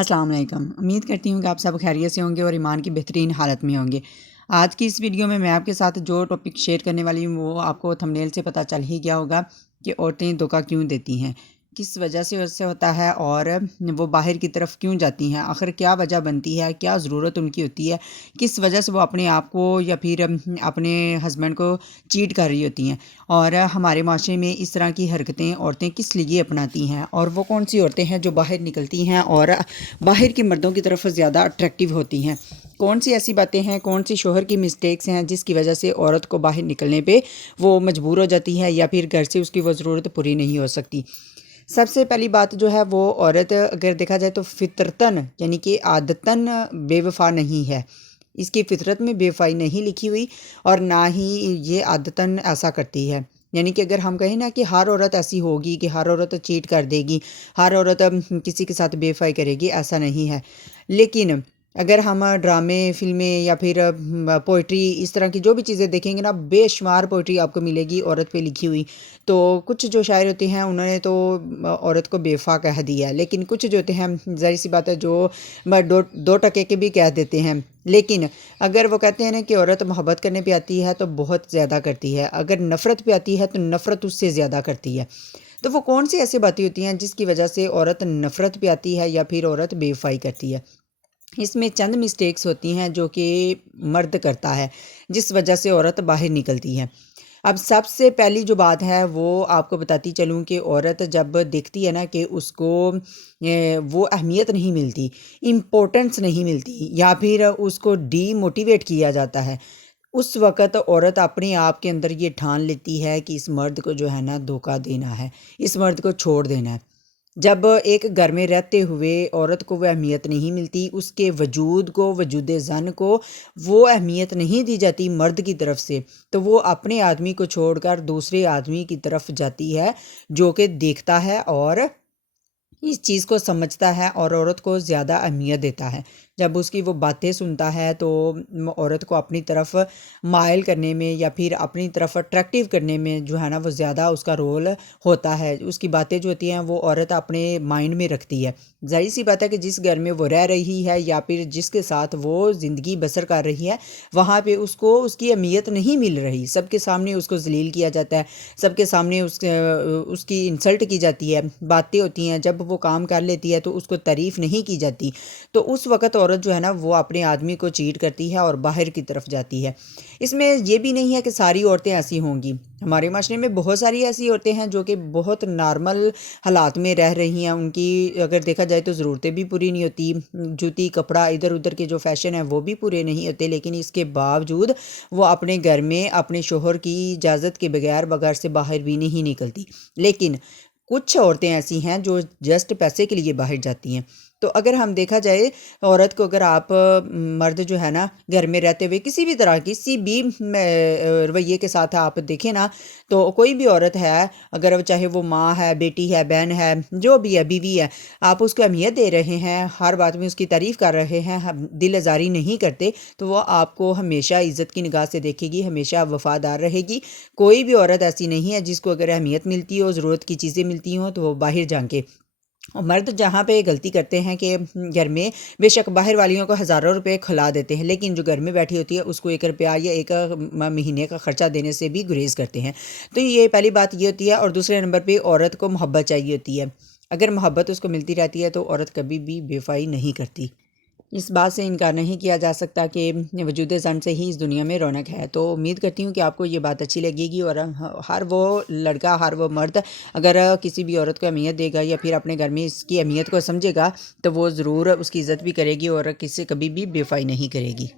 अस्सलाम वालेकुम। उम्मीद करती हूँ कि आप सब खैरियत से होंगे और ईमान की बेहतरीन हालत में होंगे। आज की इस वीडियो में मैं आपके साथ जो टॉपिक शेयर करने वाली हूँ वो आपको थंबनेल से पता चल ही गया होगा कि औरतें धोखा क्यों देती हैं, किस वजह से उससे होता है और वो बाहर की तरफ क्यों जाती हैं, आखिर क्या वजह बनती है, क्या ज़रूरत उनकी होती है, किस वजह से वो अपने आप को या फिर अपने हस्बैंड को चीट कर रही होती हैं और हमारे माशरे में इस तरह की हरकतें औरतें किस लिए अपनाती हैं और वो कौन सी औरतें हैं जो बाहर निकलती हैं और बाहर के मर्दों की तरफ ज़्यादा अट्रैक्टिव होती हैं। कौन सी ऐसी बातें हैं, कौन सी शोहर की मिस्टेक्स हैं जिसकी वजह से औरत को बाहर निकलने पे वो मजबूर हो जाती है या फिर घर से उसकी वो ज़रूरत पूरी नहीं हो सकती। सबसे पहली बात जो है वो औरत अगर देखा जाए तो फितरतन यानी कि आदतन बेवफा नहीं है। इसकी फितरत में बेवफाई नहीं लिखी हुई और ना ही ये आदतन ऐसा करती है। यानी कि अगर हम कहें ना कि हर औरत ऐसी होगी कि हर औरत चीट कर देगी, हर औरत किसी के साथ बेवफाई करेगी, ऐसा नहीं है। लेकिन अगर हम ड्रामे फ़िल्में या फिर पोइट्री इस तरह की जो भी चीज़ें देखेंगे ना, बेशुमार पोइट्री आपको मिलेगी औरत पे लिखी हुई। तो कुछ जो शायर होते हैं उन्होंने तो औरत को बेवफा कह दिया है, लेकिन कुछ जो होते हैं ज़ाहिर सी बात है जो दो दो टके के भी कह देते हैं। लेकिन अगर वो कहते हैं ना कि औरत मोहब्बत करने पे आती है तो बहुत ज़्यादा करती है, अगर नफ़रत पे आती है तो नफ़रत उससे ज़्यादा करती है। तो वो कौन सी ऐसी बातें होती हैं जिसकी वजह से औरत नफ़रत पे आती है या फिर औरत बेवफाई करती है। इसमें चंद मिस्टेक्स होती हैं जो कि मर्द करता है, जिस वजह से औरत बाहर निकलती है। अब सबसे पहली जो बात है वो आपको बताती चलूँ कि औरत जब देखती है ना कि उसको वो अहमियत नहीं मिलती, इम्पोर्टेंस नहीं मिलती या फिर उसको डीमोटिवेट किया जाता है, उस वक़्त औरत अपने आप के अंदर ये ठान लेती है कि इस मर्द को जो है ना धोखा देना है, इस मर्द को छोड़ देना है। जब एक घर में रहते हुए औरत को वो अहमियत नहीं मिलती, उसके वजूद को, वजूद ज़न को वो अहमियत नहीं दी जाती मर्द की तरफ से, तो वो अपने आदमी को छोड़कर दूसरे आदमी की तरफ जाती है जो कि देखता है और इस चीज़ को समझता है और औरत को ज़्यादा अहमियत देता है। जब उसकी वो बातें सुनता है तो औरत को अपनी तरफ माइल करने में या फिर अपनी तरफ अट्रैक्टिव करने में जो है ना वो ज़्यादा उसका रोल होता है। उसकी बातें जो होती हैं वो औरत अपने माइंड में रखती है। ज़ाहिर सी बात है कि जिस घर में वो रह रही है या फिर जिसके साथ वो ज़िंदगी बसर कर रही है, वहाँ पे उसको उसकी अहमियत नहीं मिल रही। सबके सामने उसको ज़लील किया जाता है, सबके सामने उसकी इंसल्ट की जाती है, बातें होती हैं। जब वो काम कर लेती है तो उसको तारीफ़ नहीं की जाती। तो उस वक़्त औरत जो है ना वो अपने आदमी को चीट करती है और बाहर की तरफ जाती है। इसमें ये भी नहीं है कि सारी औरतें ऐसी होंगी। हमारे माशरे में बहुत सारी ऐसी औरतें हैं जो कि बहुत नॉर्मल हालात में रह रही हैं। उनकी अगर देखा जाए तो ज़रूरतें भी पूरी नहीं होती, जूती कपड़ा इधर उधर के जो फ़ैशन है वो भी पूरे नहीं होते, लेकिन इसके बावजूद वो अपने घर में अपने शोहर की इजाज़त के बगैर से बाहर भी नहीं निकलती। लेकिन कुछ औरतें ऐसी हैं जो जस्ट पैसे के लिए बाहर जाती हैं। तो अगर हम देखा जाए औरत को, अगर आप मर्द जो है ना घर में रहते हुए किसी भी तरह किसी भी रवैये के साथ आप देखें ना, तो कोई भी औरत है, अगर वो चाहे वो माँ है, बेटी है, बहन है, जो भी है, बीवी है, आप उसको अहमियत दे रहे हैं, हर बात में उसकी तारीफ़ कर रहे हैं, दिल आज़ारी नहीं करते, तो वो आपको हमेशा इज़्ज़त की निगाह से देखेगी, हमेशा वफ़ादार रहेगी। कोई भी औरत ऐसी नहीं है जिसको अगर अहमियत मिलती हो, ज़रूरत की चीज़ें मिलती हों तो वो बाहर जाके। और मर्द जहाँ पे गलती करते हैं कि घर में बेशक बाहर वालियों को हज़ारों रुपए खिला देते हैं, लेकिन जो घर में बैठी होती है उसको 1 रुपया या एक महीने का ख़र्चा देने से भी गुरेज़ करते हैं। तो ये पहली बात ये होती है। और दूसरे नंबर पे औरत को मोहब्बत चाहिए होती है। अगर मोहब्बत उसको मिलती रहती है तो औरत कभी भी बेवफ़ाई नहीं करती। इस बात से इनकार नहीं किया जा सकता कि वजूद ज़न से ही इस दुनिया में रौनक है। तो उम्मीद करती हूँ कि आपको ये बात अच्छी लगेगी और हर वो लड़का, हर वो मर्द अगर किसी भी औरत को अहमियत देगा या फिर अपने घर में इसकी अहमियत को समझेगा तो वो ज़रूर उसकी इज़्ज़त भी करेगी और किसी कभी भी बेवफ़ाई नहीं करेगी।